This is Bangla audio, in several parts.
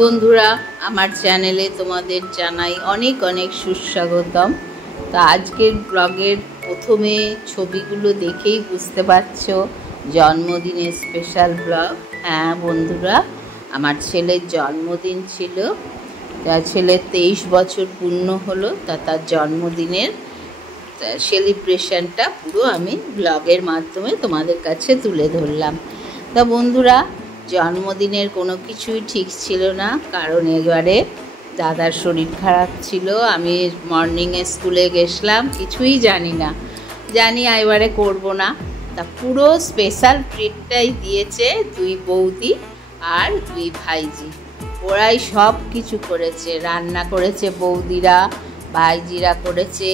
বন্ধুরা, আমার চ্যানেলে তোমাদের জানাই অনেক অনেক সুস্বাগতম। তো আজকের ব্লগের প্রথমে ছবিগুলো দেখেই বুঝতে পারছো জন্মদিনের স্পেশাল ব্লগ। হ্যাঁ বন্ধুরা, আমার ছেলের জন্মদিন ছিল। ছেলের 23 বছর পূর্ণ হলো, তার জন্মদিনের সেলিব্রেশনটা পুরো আমি ব্লগের মাধ্যমে তোমাদের কাছে তুলে ধরলাম। তা বন্ধুরা, জন্মদিনের কোনো কিছুই ঠিক ছিল না, কারণ এবারে দাদার শরীর খারাপ ছিল। আমি মর্নিংয়ে স্কুলে গেছিলাম, কিছুই জানি না, এবারে করব না। তা পুরো স্পেশাল ট্রিটটাই দিয়েছে দুই বৌদি আর দুই ভাইজি। ওরাই সব কিছু করেছে, রান্না করেছে বৌদিরা, ভাইজিরা করেছে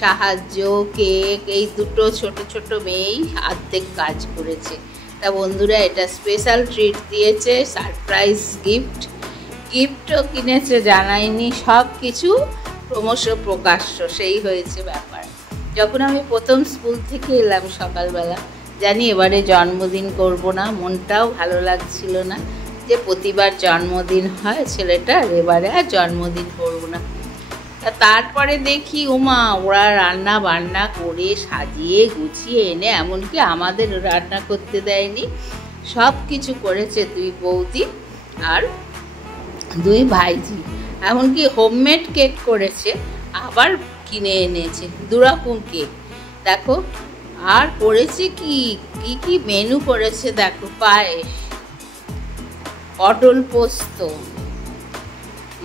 সাহায্য, কেক, এই দুটো ছোট ছোট মেয়েই অর্ধেক কাজ করেছে। তা বন্ধুরা, এটা স্পেশাল ট্রিট দিয়েছে, সারপ্রাইজ গিফটও কিনেছে, জানাইনি, সব কিছু ক্রমশ প্রকাশ্য, সেই হয়েছে ব্যাপার। যখন আমি প্রথম স্কুল থেকে এলাম সকালবেলা, জানি এবারে জন্মদিন করব না, মনটাও ভালো লাগছিল না যে প্রতিবার জন্মদিন হয় ছেলেটার, এবারে আর জন্মদিন করব না। তারপরে দেখি ওমা, ওরা রান্না বান্না করে সাজিয়ে গুছিয়ে এনে, এমনকি আমাদের রান্না করতে দেয়নি, সব কিছু করেছে দুই বৌদি আর দুই ভাইজি। এমনকি হোমমেড কেক করেছে, আবার কিনে এনেছে দুরকম কেক। দেখো, আর করেছে কি কি মেনু করেছে দেখো, পায়েস, পটল পোস্ত,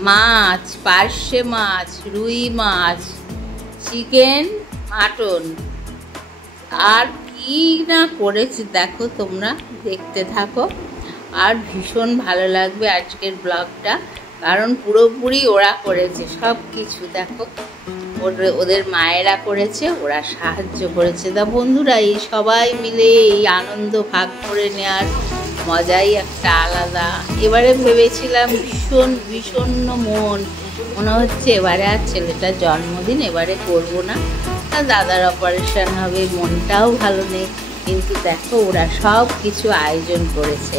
মাছ, পার্শে মাছ, রুই মাছ, চিকেন, মাটন, আর কি না করেছি দেখো, তোমরা দেখতে থাকো। আর ভীষণ ভালো লাগবে আজকের ব্লগটা, কারণ পুরোপুরি ওরা করেছে সব কিছু। দেখো, ওদের মায়েরা করেছে, ওরা সাহায্য করেছে। তা বন্ধুরা, এই সবাই মিলে এই আনন্দ ভাগ করে নেওয়ার মজাই একটা আলাদা। এবারে ভেবেছিলাম বিষণ্ণ মনে হচ্ছে এবারে আর ছেলেটার জন্মদিন এবারে করব না, দাদার অপারেশন হবে, মনটাও ভালো নেই। কিন্তু দেখো, ওরা সব কিছু আয়োজন করেছে।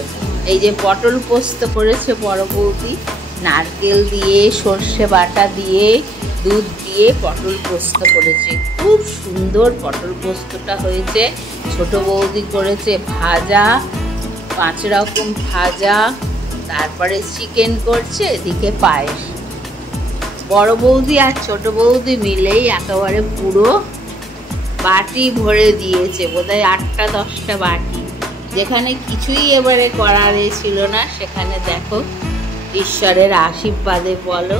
এই যে পটল পোস্ত করেছে বড় বৌদি, নারকেল দিয়ে, সর্ষে বাটা দিয়ে, দুধ দিয়ে পটল পোস্ত করেছে, খুব সুন্দর পটল পোস্তটা হয়েছে। ছোট বৌদি করেছে ভাজা, 5 রকম ভাজা, তারপরে চিকেন করছে, এদিকে পায়েস। বড় বৌদি আর ছোট বৌদি মিলেই একেবারে পুরো বাটি ভরে দিয়েছে, বোধহয় 8টা 10টা বাটি। যেখানে কিছুই এবারে করার ছিল না, সেখানে দেখো ঈশ্বরের আশীর্বাদে বলো,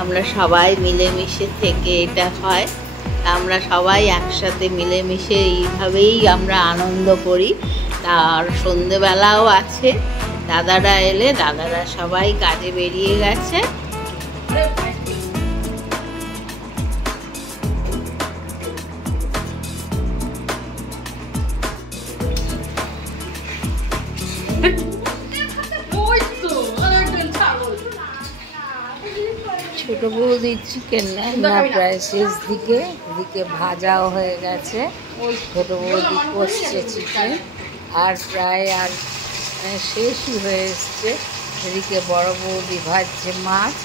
আমরা সবাই মিলেমিশে থেকে এটা হয়। আমরা সবাই একসাথে মিলেমিশে এইভাবেই আমরা আনন্দ করি। আর সন্ধেবেলাও আছে, দাদারা এলে, দাদারা সবাই কাজে বেরিয়ে গেছে। ছোট বৌদির চিকেন না প্রায় শেষ দিকে, এদিকে ভাজাও হয়ে গেছে। ছোট বৌদি কষছে চিকেন, আর প্রায় আর শেষই হয়ে এসছে। এদিকে বড় বৌদি ভাজছে মাছ,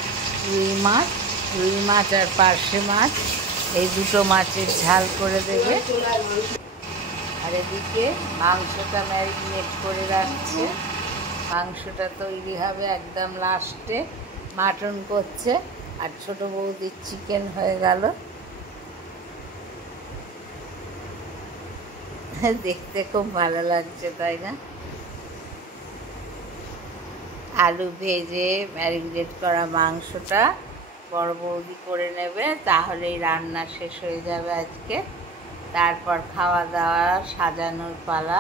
রুই মাছ আর পার্শে মাছ, এই দুটো মাছের ঝাল করে দেবে। আর এদিকে মাংসটা ম্যারিনেট করে রাখছে, মাংসটা তৈরি হবে একদম লাস্টে। মাটন করছে, আর ছোট বৌদির চিকেন হয়ে গেল। দেখতে খুব ভালো লাগছে, তাই না? আলু ভেজে ম্যারিনেট করা মাংসটা বড় বৌদি করে নেবে, তাহলেই রান্না শেষ হয়ে যাবে আজকে। তারপর খাওয়া দাওয়া, সাজানোর পালা।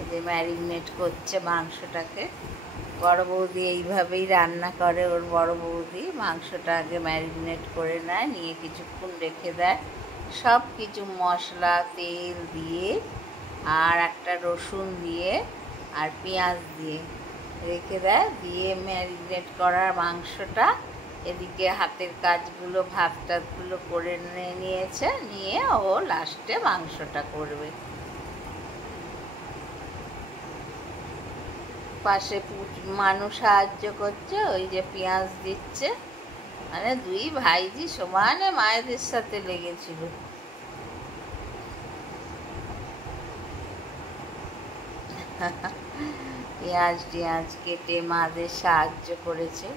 এই যে ম্যারিনেট করছে মাংসটাকে, বড় বৌদি এইভাবেই রান্না করে। ওর বড় বৌদি মাংসটা আগে ম্যারিনেট করে নেয়, নিয়ে কিছুক্ষণ রেখে দেয়, সব কিছু মশলা তেল দিয়ে আর একটা রসুন দিয়ে আর পেঁয়াজ দিয়ে রেখে দেয়, দিয়ে ম্যারিনেট করার মাংসটা এদিকে হাতের কাজগুলো, ভাত টাতগুলো করে নিয়েছে, নিয়ে ও লাস্টে মাংসটা করবে। পাশে মানুষ সাহায্য করছে, ওই যে পেঁয়াজ দিচ্ছে। মানে দুই ভাইজি সমানে মায়েদের সাথে লেগেছিল। পেঁয়াজ টিয়াজ কেটে মাদের সাহায্য করেছে।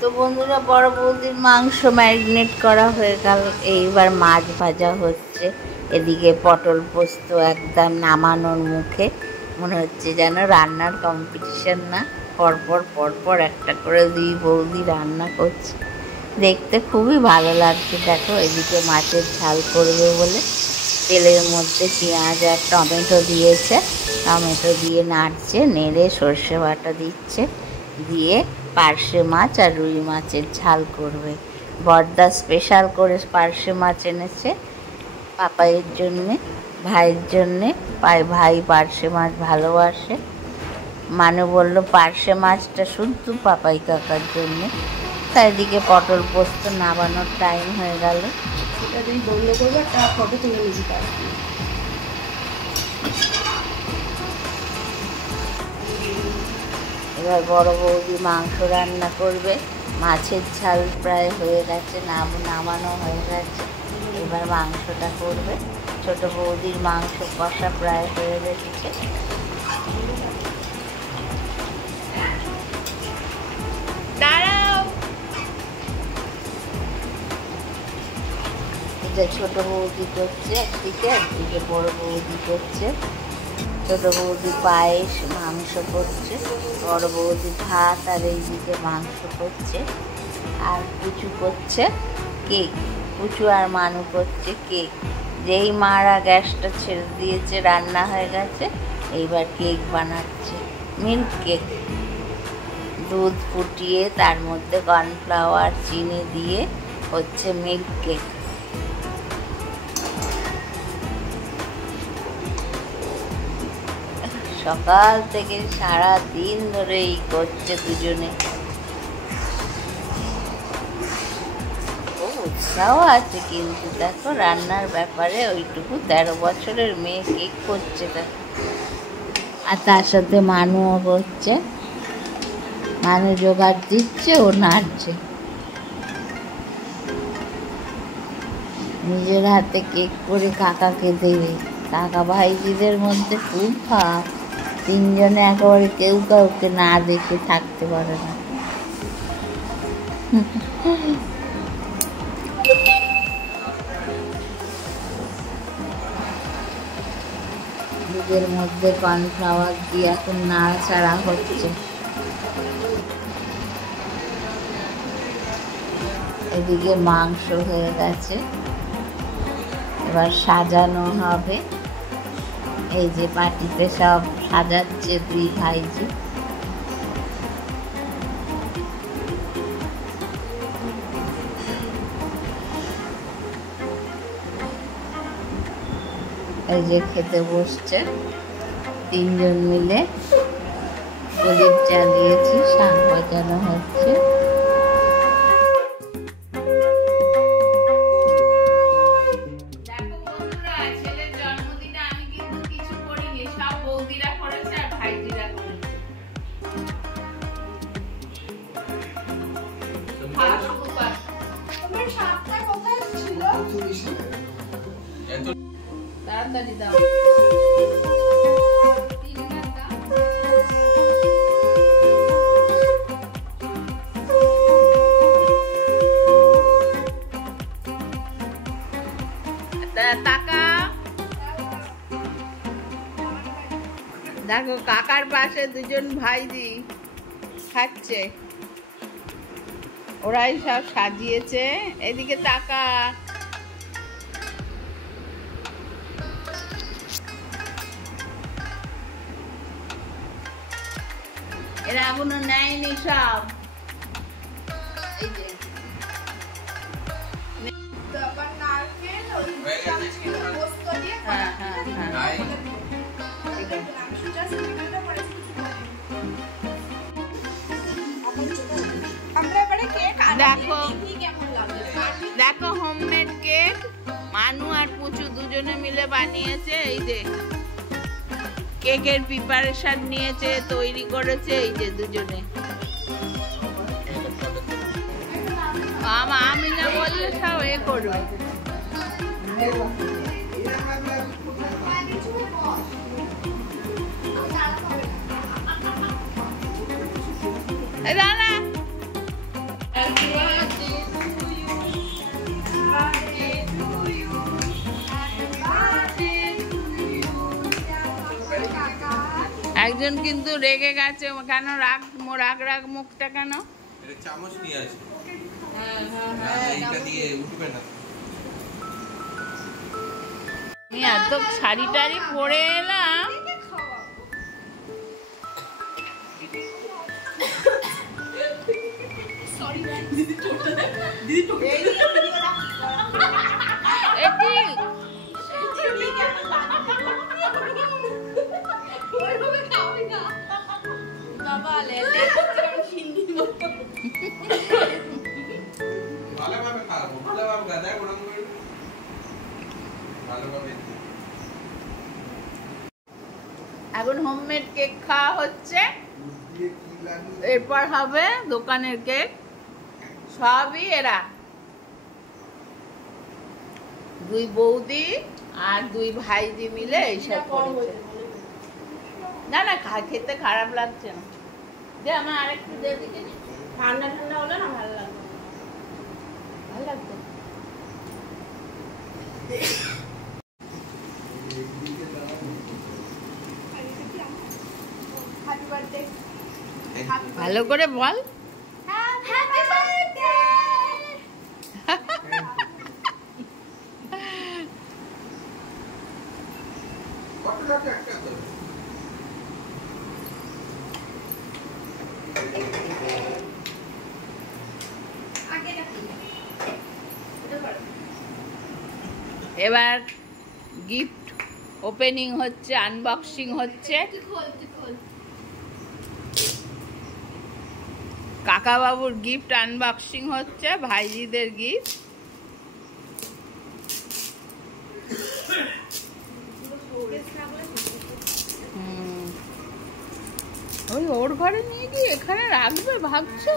তো বন্ধুরা, বড় বৌদির মাংস ম্যারিনেট করা হয়ে গেল, এইবার মাছ ভাজা হচ্ছে। এদিকে পটল পোস্ত একদম নামানোর মুখে, মনে হচ্ছে যেন রান্নার কম্পিটিশন না, পরপর পরপর একটা করে দুই বৌদি রান্না করছে, দেখতে খুবই ভালো লাগছে। দেখো, এদিকে মাছের ঝাল করবে বলে তেলের মধ্যে পেঁয়াজ আর টমেটো দিয়েছে, টমেটো দিয়ে নাড়ছে, নেড়ে সর্ষে বাটা দিচ্ছে, দিয়ে পার্শে মাছ আর রুই মাছের ঝাল করবে। বড়দা স্পেশাল করে পার্শে মাছ এনেছে পাপাইয়ের জন্যে, ভাইয়ের জন্যে। ভাই পার্শে মাছ ভালোবাসে। মানে বললো পার্শে মাছটা শুধু পাপাই কাকার জন্যে। তাই এদিকে পটল পোস্ত নামানোর টাইম হয়ে গেল। এবার বড় বৌদি মাংস রান্না করবে। মাছের ঝাল প্রায় হয়ে গেছে, নামানো হয়ে গেছে, এবার মাংসটা করবে। ছোট বৌদির মাংস কষা প্রায় হয়ে গেছে। দাঁড়াও, এটা ছোট বৌদি করছে একদিকে, একদিকে বড় বৌদি করছে। ছোট বৌদি পায়েস মাংস করছে, বড় বৌদি ভাত আর এইদিকে মাংস করছে। আর পুচু করছে কেক, পুচু আর মানু করছে কেক। যেই মারা গ্যাসটা ছেড়ে দিয়েছে, রান্না হয়ে গেছে, এইবার কেক বানাচ্ছে, মিল্ক কেক। দুধ ফুটিয়ে তার মধ্যে কর্নফ্লাওয়ার চিনি দিয়ে হচ্ছে মিল্ক কেক। সকাল থেকে সারা দিন ধরে এই করছে দুজনে। খুব উৎসাহ আছে কিন্তু দেখো রান্নার ব্যাপারে। ওইটুকু 13 বছরের মেয়ে কেক করছে দেখো। আর তার সাথে মানুও করছে, মানু জোগাড় দিচ্ছে, ও নাড়ছে। নিজের হাতে কেক করে কাকাকে দেবে। কাকা ভাইজিদের মধ্যে খুব ভাব, তিনজনে একেবারে কেউ কাউকে না দেখে থাকতে পারে না। দুধের মধ্যে কর্নফ্লাওয়ার দিয়ে এখন নাড়াচাড়া হচ্ছে। এদিকে মাংস হয়ে গেছে, এবার সাজানো হবে। এই যে পাটিতে সব সাজাচ্ছে দুই ভাইজি। এই যে খেতে বসছে তিনজন মিলে, প্রদীপ জ্বালিয়েছি, শাক বাজানো হচ্ছে। তাড়াতাড়ি দাও। টাকা দেখো, কাকার পাশে দুজন ভাইজি খাচ্ছে, ওরাই সব সাজিয়েছে। এদিকে টাকা এরা এখনো নেয়নি সব। এই যে দেখো দেখো হোমমেড কেক মানু আর পুচু দুজনে মিলে বানিয়েছে। এই যে কেকের প্রিপারেশন নিয়েছে, তৈরি করেছে এই যে দুজনে। আমি না বললে সব এ করবে। দাদা একজন কিন্তু রেগে গেছে। কেন রাগ রাগ মুখটা কেন? চামচ নিয়ে আসে। এত শাড়ি টাড়ি পরে এলাম। এখন হোমমেড কেক খাওয়া হচ্ছে, এরপর হবে দোকানের কেক। সবই এরা দুই বৌদি আর দুই ভাইজি মিলে এইসব করেছে। না না খেতে খারাপ লাগছে না। যে আমার আরেকটু দিকে ঠান্ডা ঠান্ডা হলে না ভালো লাগবে। ভালো লাগবে। ভালো করে বল। এবার গিফট ওপেনিং হচ্ছে, আনবক্সিং হচ্ছে। কাকা বাবুর গিফট আনবক্সিং হচ্ছে, ভাইজিদের গিফট। ওই ওর ঘরে নিয়ে গিয়ে এখানে রাখবে ভাবছো?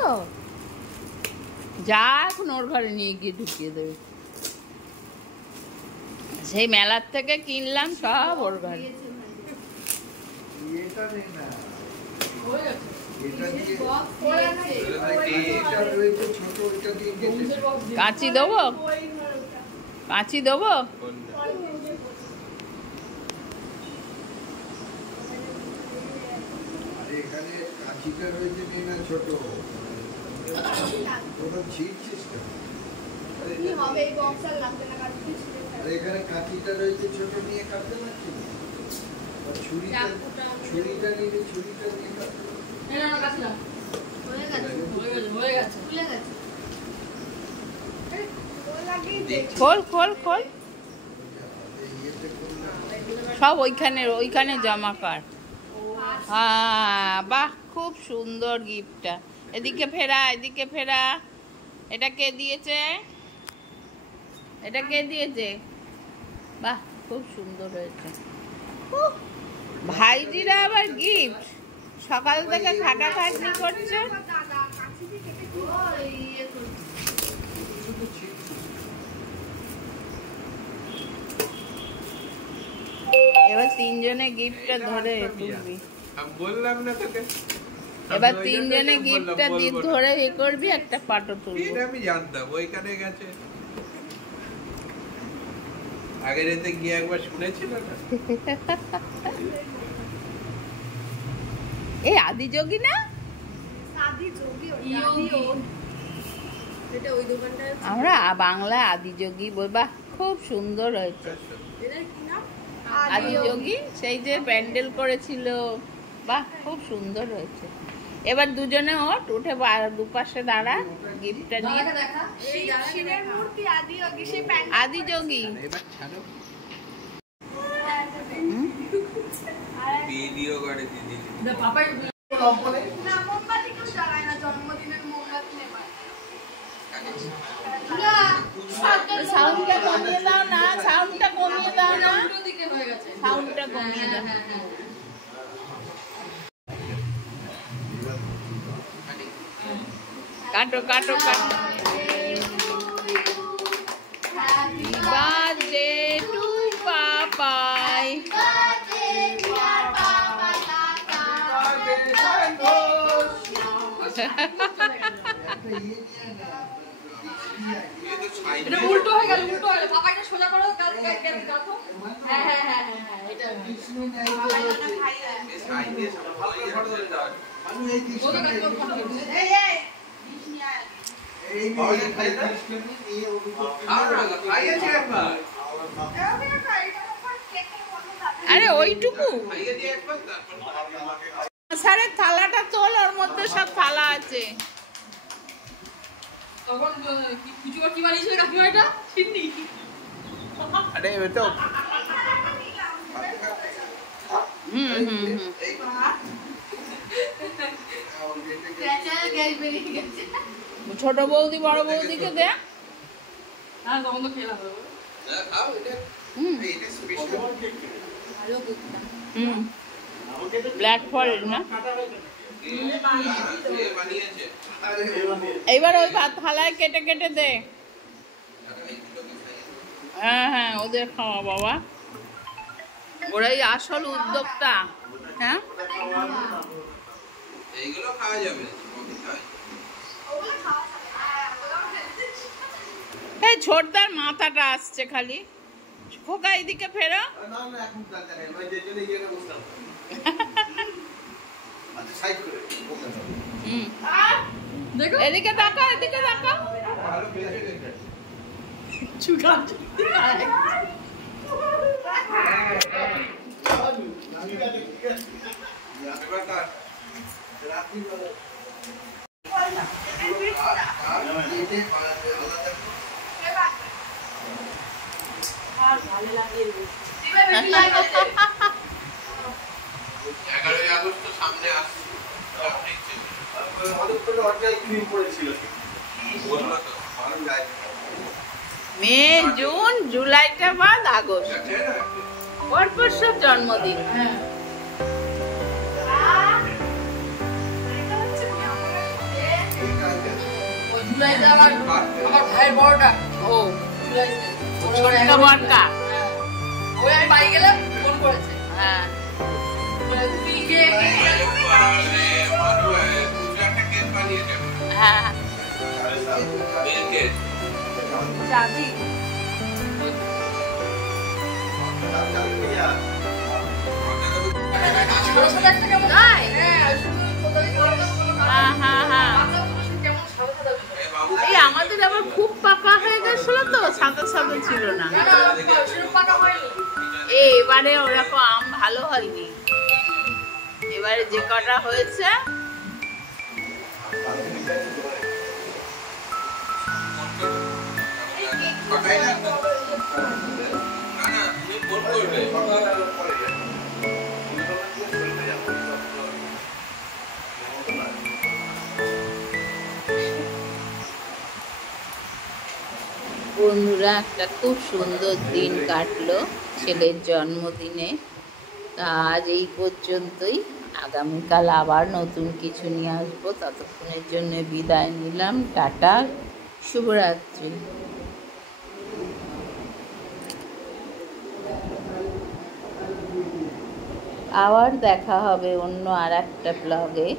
যা এখন ওর ঘরে নিয়ে গিয়ে ঢুকিয়ে দেবে। সেই মেলার থেকে কিনলাম সব ওর ঘরে। কাঁচি দেবো, কাঁচি দেবো। এখানে কাঁচিটা রয়েছে ছোট, নিয়ে কাটতে পারছি না। ছুরিটা নিয়ে ছুরিটা নিয়ে কাটতে খোল খোল খোল সব ওইখানে জমা কর। হ্যাঁ বাহ, খুব সুন্দর গিফটটা। এদিকে ফেরা, এদিকে ফেরা। এটা কে দিয়েছে? এটা কে দিয়েছে? বাহ, খুব সুন্দর হয়েছে। ভাইজিরা আবার গিফট সকাল থেকে খাটাখাটনি করছে। এবার তিনজনে গিফটটা ধরে তুলবি। বললাম না তোকে, এবার তিনজনে গিফটটা ধরে এ করবি, একটা পাটো তুলবি। আমি জানতাম ওইখানে গেছে। আগের এতে গিয়ে একবার শুনেছিল না। এই আদিযোগী না? আমরা বাংলা আদিযোগী বই। বাহ, খুব সুন্দর হয়েছে আদিযোগী। সেই যে প্যান্ডেল করেছিল, বাহ খুব সুন্দর হয়েছে। এবার দুজনে ওঠ, উঠে দুপাশে দাঁড়া, গিফটটা নিয়ে। আদি যোগী এবার ছাড়ো ভিডিও করে দিদি সাউন্ডটা কমিয়ে দাও না, সাউন্ডটা কমিয়ে দাও না, সাউন্ডটা কমিয়ে দাও। কাটো কাটো কাটো। Happy birthday to Papai. উল্টো হয়ে গেল, উল্টো হয়ে গেল। পাপাকে সোজা করো, দেখো। হ্যাঁ হ্যাঁ হ্যাঁ হ্যাঁ, এটা বিষ্ণু নাই বলেছে এই সাইডে সব ভালো ফটো দাও আমি এই কৃষ্ণ নাই এই কৃষ্ণ নিয়ে খাইয়েছি একবার আরে ওইটুকু খাইয়ে দিয়ে একবার তারপর স্যারের থালাটা তোল, ওর মধ্যে সব থালা আছে। তখন কি বানিয়েছিল কাকিমা? এটা চিনি। আরে ওই তো ছোট বৌদি বড় বৌদিকে দে। হ্যাঁ, তখন তো খেলাম। খাও এটা এটা স্পেশাল ব্ল্যাক ফরেস্ট না? বানিয়েছে এইবার ওই ভাত থালায় কেটে কেটে দে। হ্যাঁ হ্যাঁ, ওদের খাওয়া বাবা, ওরাই আসল উদ্যোক্তা। হ্যাঁ, এইগুলো খাওয়া যাবে এই ছোটদার মাথাটা আসছে খালি। খোকা এইদিকে ফেরো। না না এখন দরকার নেই, ওই যে চলে গিয়ে বসলাম আচ্ছা সাইড করে দেখো এদিকে তাকাও, এদিকে তাকাও। ভালো বেঁচে গেছে চুকান এবার তার রাত্রি বেলা আগস্ট সামনে আসছে মে, জুন, জুলাইটা বাদ আগস্ট, পরপর সব জন্মদিন। জুলাইতে আমার ভাইয়ের বড়টা। ও জুলাইতে ছোট্ট বড়টা। ওই আমি বাড়ি গেলাম, ফোন করেছে। হ্যাঁ তুই কে হ্যাঁ, যাবি? ছোট ছোট একটা কেমন? তাই? হ্যাঁ, শুধু ছোটই খাওয়া হ্যাঁ হ্যাঁ হ্যাঁ। কেমন সাদা সাদা এই আমাদের আবার খুব পাকা হয়ে গেছিল তো, সাদা সাদা ছিল না। সেরকম পাকা হয়নি। এবারে ওরকম আম ভালো হয়নি, এবারে যে কটা হয়েছে। বন্ধুরা, একটা খুব সুন্দর দিন কাটলো ছেলের জন্মদিনে। তা আজ এই পর্যন্তই, আগামীকাল আবার নতুন কিছু নিয়ে আসবো। ততক্ষণের জন্য বিদায় নিলাম, টাটা, শুভরাত্রি। আবার দেখা হবে অন্য আর একটা ব্লগে।